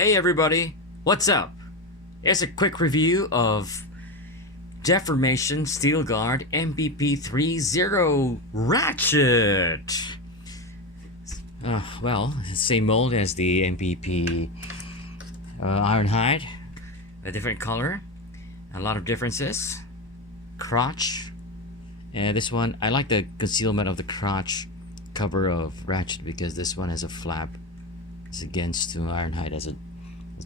Hey everybody, what's up? Here's a quick review of Deformation Steel Guard MPP30 Ratchet. Well, same mold as the MPP Ironhide, a different color, a lot of differences. Crotch, and this one I like the concealment of the crotch cover of Ratchet because this one has a flap. It's against to Ironhide as a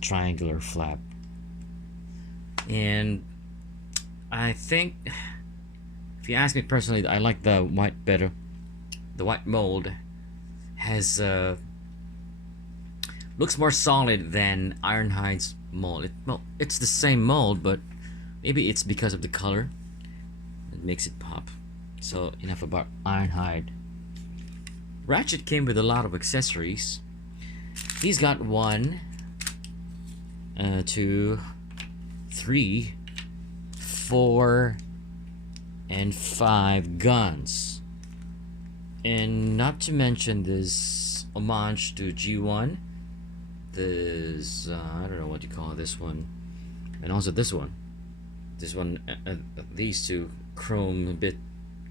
triangular flap, and I think, if you ask me personally, I like the white better. The white mold has looks more solid than Ironhide's mold. It's the same mold, but maybe it's because of the color that makes it pop. So enough about Ironhide. Ratchet came with a lot of accessories. He's got 1, 2, 3, 4, and 5 guns, and not to mention this homage to G1. This I don't know what you call this one, and also this one. These two chrome bit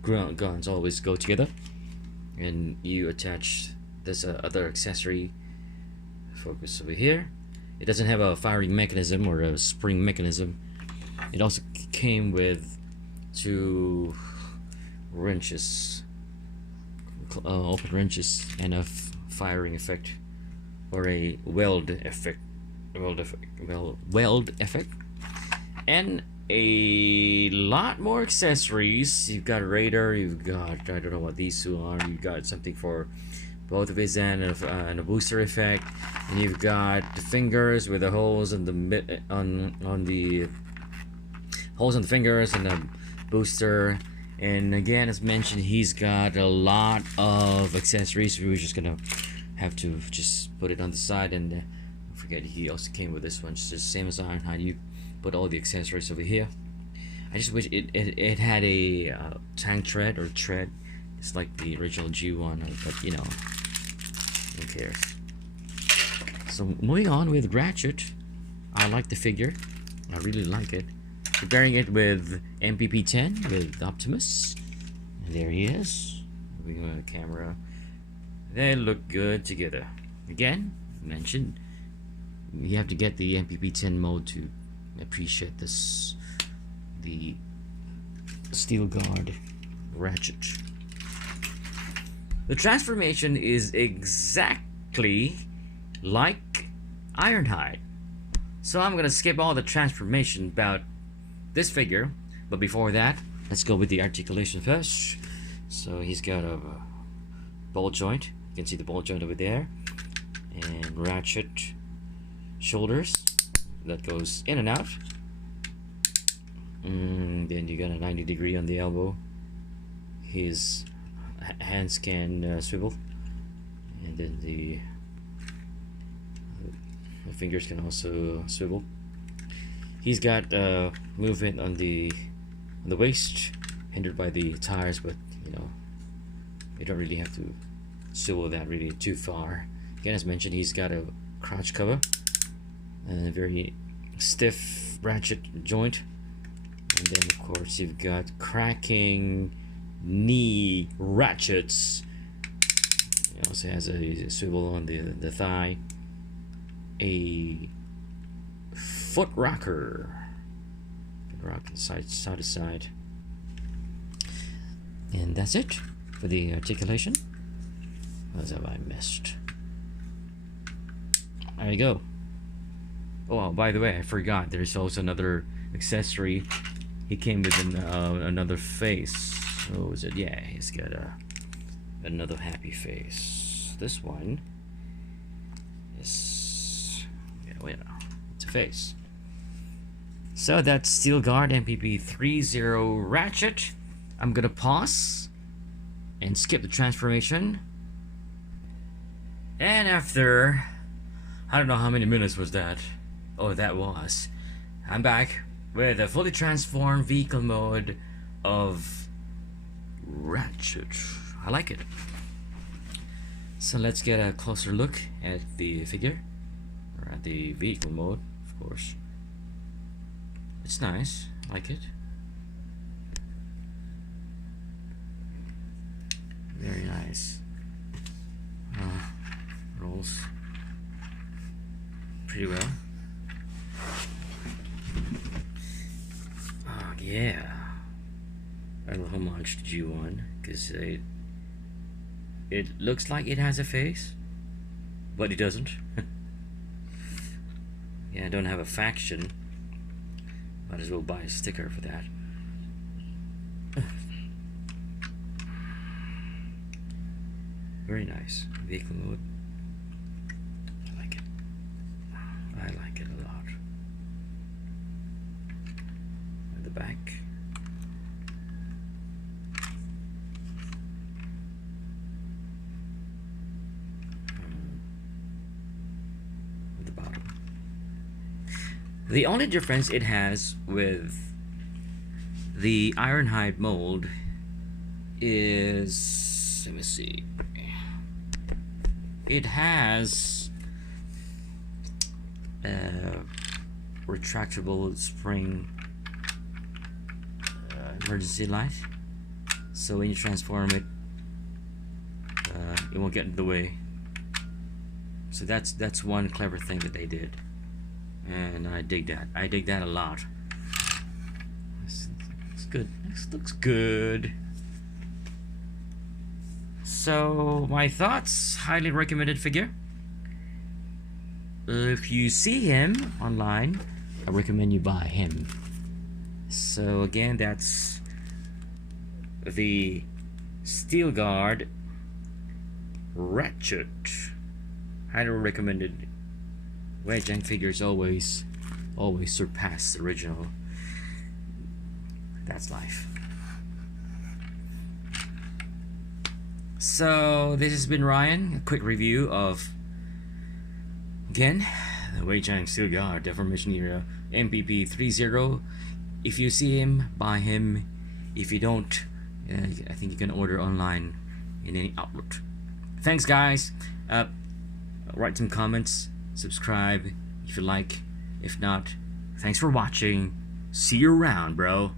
guns always go together, and you attach this other accessory. Focus over here. It doesn't have a firing mechanism or a spring mechanism. It also came with 2 wrenches, open wrenches, and a firing effect, or a weld effect, weld effect, and a lot more accessories. You've got a radar. You've got, I don't know what these two are. You've got something for both of his and a booster effect, and you've got the fingers with the holes in the on the holes on the fingers and the booster. And again, as mentioned, he's got a lot of accessories. We were just gonna have to just put it on the side, and don't forget he also came with this one. It's the same as Ironhide. You put all the accessories over here. I just wish it had a tank tread or tread. It's like the original G1, but you know, who cares? So moving on with Ratchet, I like the figure. I really like it. Comparing it with MPP10 with Optimus, and there he is. Moving on the camera, they look good together. Again, mentioned, you have to get the MPP10 mode to appreciate this. The Steel Guard Ratchet. The transformation is exactly like Ironhide, so I'm gonna skip all the transformation about this figure. But before that, let's go with the articulation first. So he's got a ball joint. You can see the ball joint over there, and Ratchet shoulders that goes in and out. And then you got a 90-degree on the elbow. His hands can swivel, and then the fingers can also swivel. He's got movement on the waist, hindered by the tires, but you know, you don't really have to swivel that really too far. Again, as mentioned, he's got a crotch cover and a very stiff ratchet joint, and then of course you've got cracking knee ratchets. It also has a swivel on the thigh, a foot rocker, rocking side to side, and that's it for the articulation. What have I missed? There you go. Oh, by the way, I forgot. There's also another accessory. He came with another face. Oh, is it? Yeah, he's got another happy face. This one is, yeah, well, it's a face. So that's Steel Guard MPP30 Ratchet. I'm gonna pause and skip the transformation. And after, I don't know how many minutes was that. Oh, that was. I'm back with a fully transformed vehicle mode of Ratchet. I like it. So let's get a closer look at the figure. Or at the vehicle mode, of course. It's nice. I like it. Very nice. Rolls pretty well. Oh yeah. A little homage to G1 because it looks like it has a face, but it doesn't. Yeah, I don't have a faction. Might as well buy a sticker for that. Very nice. Vehicle mode. I like it. I like it a lot. At the back. At the bottom. The only difference it has with the Ironhide mold is, let me see, it has retractable spring emergency light, so when you transform it, it won't get in the way. So that's one clever thing that they did, and I dig that. I dig that a lot. This looks good. This looks good. So my thoughts: highly recommended figure. If you see him online, I recommend you buy him. So again, that's the Steel Guard Ratchet. Highly recommended. WeiJiang figures always surpass the original. That's life. So this has been Ryan. A quick review of, again, the WeiJiang Steel Guard Deformation Era MPP30. If you see him, buy him. If you don't, I think you can order online in any outlet. Thanks, guys. Write some comments, subscribe if you like. If not, thanks for watching. See you around, bro.